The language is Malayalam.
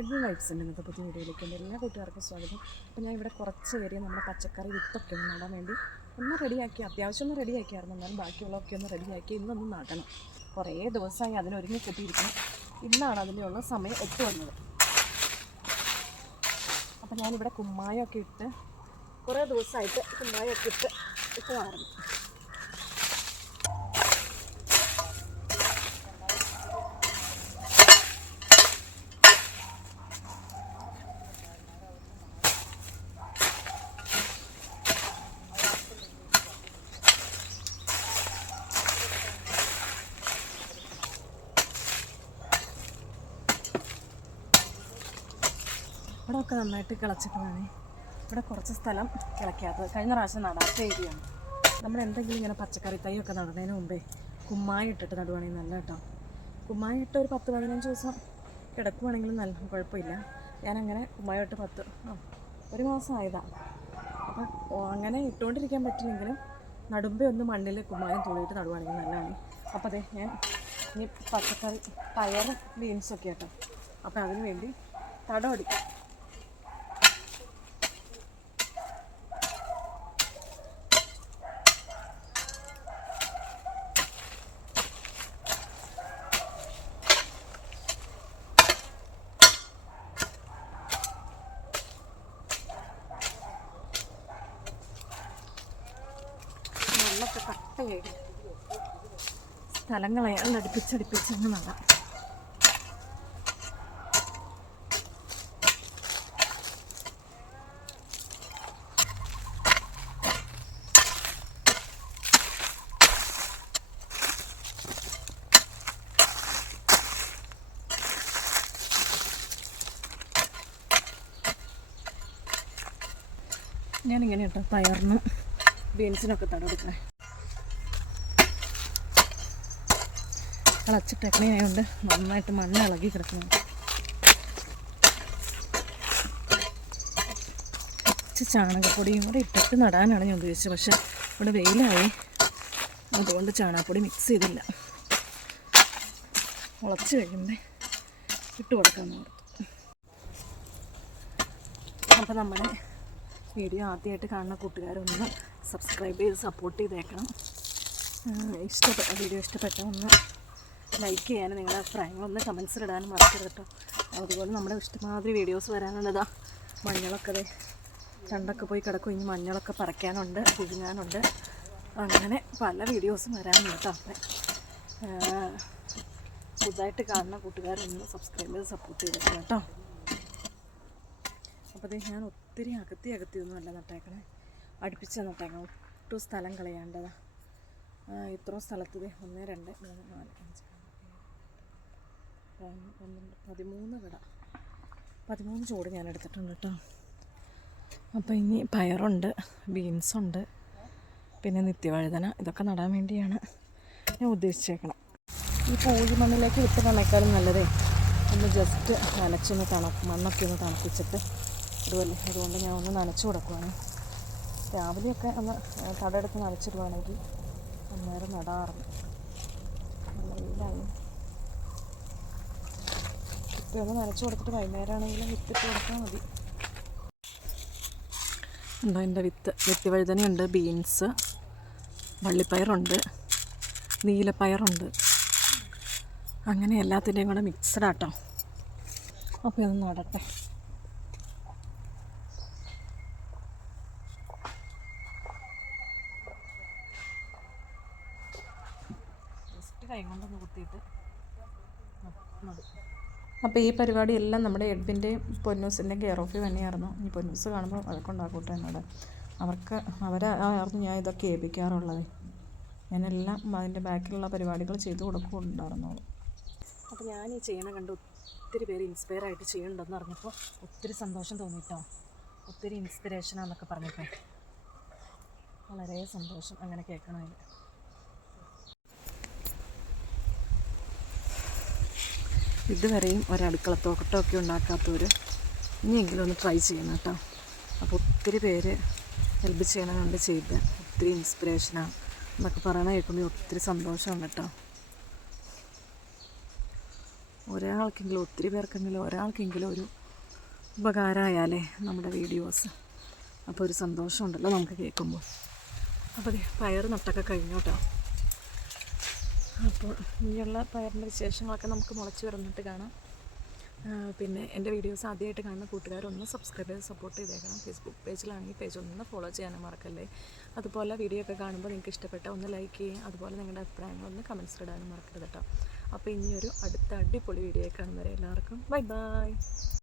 എഡ്വിൻ വൈബ്സിൻ്റെ ഇന്നത്തെ പുതിയ വീഡിയോയിലേക്ക് എല്ലാ കൂട്ടുകാർക്കും സ്വാഗതം. അപ്പോൾ ഞാൻ ഇവിടെ കുറച്ച് ഏരിയ നമ്മുടെ പച്ചക്കറി വിത്തൊക്കെ ഒന്ന് നടാൻ വേണ്ടി ഒന്ന് റെഡിയാക്കി, അത്യാവശ്യം ഒന്ന് റെഡിയാക്കിയായിരുന്നു. എന്നാലും ബാക്കിയുള്ളതൊക്കെ ഒന്ന് റെഡിയാക്കി ഇന്നൊന്ന് നടണം. കുറേ ദിവസമായി അതിനൊരുങ്ങി കിട്ടിയിരിക്കുന്നു. ഇന്നാണ് അതിനുള്ള സമയം ഒത്തു വന്നത്. അപ്പോൾ ഞാനിവിടെ കുമ്മായമൊക്കെ ഇട്ട് കുറേ ദിവസമായിട്ട് കുമ്മായമൊക്കെ ഇട്ട് മാറുന്നു. ഇവിടെ ഒക്കെ നന്നായിട്ട് കിളച്ചിട്ടാണ്. ഇവിടെ കുറച്ച് സ്ഥലം കിളയ്ക്കാത്തത് കഴിഞ്ഞ പ്രാവശ്യം നടാത്ത ഏരിയയാണ്. നമ്മൾ എന്തെങ്കിലും ഇങ്ങനെ പച്ചക്കറി തൈയൊക്കെ നടുന്നതിന് മുമ്പേ കുമ്മായി ഇട്ടിട്ട് നടുവാണെങ്കിൽ നല്ല കേട്ടോ. കുമ്മായി ഇട്ട് ഒരു 10-15 ദിവസം കിടക്കുവാണെങ്കിലും നല്ല കുഴപ്പമില്ല. ഞാനങ്ങനെ കുമ്മായി ഇട്ട് ഒരു മാസം ആയതാണ്. അപ്പോൾ അങ്ങനെ ഇട്ടുകൊണ്ടിരിക്കാൻ പറ്റില്ലെങ്കിലും നടുമ്പേ ഒന്ന് മണ്ണിൽ കുമ്മായം തുള്ളിയിട്ട് നടുവാണെങ്കിൽ നല്ലതാണ്. അപ്പോൾ അതെ ഞാൻ ഇനി പച്ചക്കറി പയറും ബീൻസൊക്കെ കേട്ടോ. അപ്പോൾ അതിന് വേണ്ടി തടം അടിക്കും. വെള്ളമൊക്കെ കട്ടയായി സ്ഥലങ്ങളെ അടുപ്പിച്ചങ്ങ് നടാം. ഞാനിങ്ങനെ കേട്ടോ പയറിനും ബീൻസിനൊക്കെ തടവെടുക്കണേ. കളച്ചിട്ടേക്കണേതുകൊണ്ട് നന്നായിട്ട് മണ്ണ് ഇളകി കിടക്കുന്നു. കുറച്ച് ചാണകപ്പൊടിയും കൂടെ ഇട്ടിട്ട് നടാനാണ് ഞാൻ ഉദ്ദേശിച്ചത്. പക്ഷേ ഇവിടെ വെയിലായി, അതുകൊണ്ട് ചാണകപ്പൊടി മിക്സ് ചെയ്തില്ല. മുളച്ച് കഴിയുമ്പോൾ ഇട്ട് കൊടുക്കാമെന്ന് ഓർത്തു. അപ്പോൾ നമ്മുടെ വീഡിയോ ആദ്യമായിട്ട് കാണുന്ന കൂട്ടുകാരൊന്ന് സബ്സ്ക്രൈബ് ചെയ്ത് സപ്പോർട്ട് ചെയ്തേക്കണം. വീഡിയോ ഇഷ്ടപ്പെട്ട ഒന്ന് ലൈക്ക് ചെയ്യാനും നിങ്ങളുടെ അഭിപ്രായങ്ങളൊന്ന് കമൻസിലിടാനും മറക്കരുത് കേട്ടോ. അതുപോലെ നമ്മുടെ ഇഷ്ടമാതിരി വീഡിയോസ് വരാനുള്ളതാ. മഞ്ഞളൊക്കെ ചണ്ടൊക്കെ പോയി കിടക്കും. ഇനി മഞ്ഞളൊക്കെ പറിക്കാനുണ്ട്, പുഴുങ്ങാനുണ്ട്, അങ്ങനെ പല വീഡിയോസും വരാനുണ്ട് കേട്ടോ. അപ്പം പുതുതായിട്ട് കാണുന്ന കൂട്ടുകാരൊന്ന് സബ്സ്ക്രൈബ് ചെയ്ത് സപ്പോർട്ട് ചെയ്തേക്കണം കേട്ടോ. അപ്പോൾ അത് ഞാൻ ഒത്തിരി അകത്തിയൊന്നും അല്ല നട്ടേക്കണേ, അടുപ്പിച്ച് നട്ടേക്കണം. ഒട്ടും സ്ഥലം കളയാണ്ടതാ. ഇത്രയും സ്ഥലത്ത് 1 2 3 4 5 13 ചൂട് ഞാൻ എടുത്തിട്ടുണ്ട് കേട്ടോ. അപ്പോൾ ഇനി പയറുണ്ട്, ബീൻസുണ്ട്, പിന്നെ നിത്യവഴുതന, ഇതൊക്കെ നടാൻ വേണ്ടിയാണ് ഞാൻ ഉദ്ദേശിച്ചേക്കണം. ഈ പൂഴി മണ്ണിലേക്ക് വിട്ട് നനേക്കാളും നല്ലതേ ഒന്ന് ജസ്റ്റ് നനച്ചൊന്ന് മണ്ണൊക്കെ ഒന്ന് തണുപ്പിച്ചിട്ട് ഇടുവല്ലേ. അതുകൊണ്ട് ഞാൻ ഒന്ന് നനച്ചു കൊടുക്കുവാണ്. രാവിലെയൊക്കെ ഒന്ന് തടമെടുത്ത് നനച്ചിടുവാണെങ്കിൽ അന്നേരം നടാറുണ്ട്. നല്ലതായി ഇപ്പം ഒന്ന് നനച്ചു കൊടുത്തിട്ട് വൈകുന്നേരമാണെങ്കിലും വിത്തിട്ട് കൊടുത്താൽ മതി. ഉണ്ടോ എൻ്റെ നിത്യവഴുതനയുണ്ട്, ബീൻസ്, വള്ളിപ്പയറുണ്ട്, നീലപ്പയറുണ്ട്, അങ്ങനെ എല്ലാത്തിൻ്റെയും കൂടെ മിക്സഡാട്ടോ. അപ്പോൾ ഇതൊന്ന് നടട്ടെ. ജസ്റ്റ് കൈ കൊണ്ടൊന്ന് കുത്തിയിട്ട് നടും. അപ്പോൾ ഈ പരിപാടിയെല്ലാം നമ്മുടെ എഡ്വിൻ്റെയും പൊന്നൂസിൻ്റെയും കെയർ ഓഫ് തന്നെയായിരുന്നു. ഈ പൊന്നൂസ് കാണുമ്പോൾ വഴക്കുണ്ടാക്കൂട്ടോ എന്നോട്. അവരായിരുന്നു ഞാൻ ഇതൊക്കെ ഏൽപ്പിക്കാറുള്ളത്. ഞാനെല്ലാം അതിൻ്റെ ബാക്കിലുള്ള പരിപാടികൾ ചെയ്തു കൊടുക്കുന്നുണ്ടായിരുന്നുള്ളൂ. അപ്പോൾ ഞാൻ ഈ ചെയ്യണ കണ്ട് ഒത്തിരി പേര് ഇൻസ്പയറായിട്ട് ചെയ്യുന്നുണ്ടെന്ന് പറഞ്ഞപ്പോൾ ഒത്തിരി സന്തോഷം തോന്നിയിട്ടോ. ഒത്തിരി ഇൻസ്പിറേഷനാണെന്നൊക്കെ പറഞ്ഞപ്പോൾ വളരെ സന്തോഷം അങ്ങനെ കേൾക്കണതിൽ. ഇതുവരെയും ഒരടുക്കളത്തോട്ടമൊക്കെ ഉണ്ടാക്കാത്തവർ ഇനിയെങ്കിലും ഒന്ന് ട്രൈ ചെയ്യണം കേട്ടോ. അപ്പോൾ ഒത്തിരി പേര് ഹെൽപ്പ് ചെയ്യണം കണ്ട് ചെയ്ത് ഒത്തിരി ഇൻസ്പിറേഷനാണ് എന്നൊക്കെ പറയണ കേൾക്കുമ്പോൾ ഒത്തിരി സന്തോഷമാണ് കേട്ടോ. ഒരാൾക്കെങ്കിലും, ഒത്തിരി പേർക്കെങ്കിലും ഒരാൾക്കെങ്കിലും ഒരു ഉപകാരമായാലേ നമ്മുടെ വീഡിയോസ്. അപ്പോൾ ഒരു സന്തോഷമുണ്ടല്ലോ നമുക്ക് കേൾക്കുമ്പോൾ. അപ്പോൾ പയർ നട്ടൊക്കെ കഴിഞ്ഞു കേട്ടോ. അപ്പോൾ ഇനിയുള്ള പയറിൻ്റെ വിശേഷങ്ങളൊക്കെ നമുക്ക് മുളച്ച് വരുന്നിട്ട് കാണാം. പിന്നെ എൻ്റെ വീഡിയോസ് ആദ്യമായിട്ട് കാണുന്ന കൂട്ടുകാരൊന്ന് സബ്സ്ക്രൈബ് ചെയ്ത് സപ്പോർട്ട് ചെയ്തേക്കണം. ഫേസ്ബുക്ക് പേജിലാണെങ്കിൽ പേജ് ഒന്ന് ഫോളോ ചെയ്യാനും മറക്കല്ലേ. അതുപോലെ വീഡിയോ ഒക്കെ കാണുമ്പോൾ നിങ്ങൾക്ക് ഇഷ്ടപ്പെട്ട ഒന്ന് ലൈക്ക് ചെയ്യുക. അതുപോലെ നിങ്ങളുടെ അഭിപ്രായങ്ങളൊന്ന് കമൻസിലിടാനും മറക്കരുത് കേട്ടോ. അപ്പോൾ ഇനിയൊരു അടുത്ത അടിപൊളി വീഡിയോ കാണുന്നവരെ എല്ലാവർക്കും ബൈ ബൈ.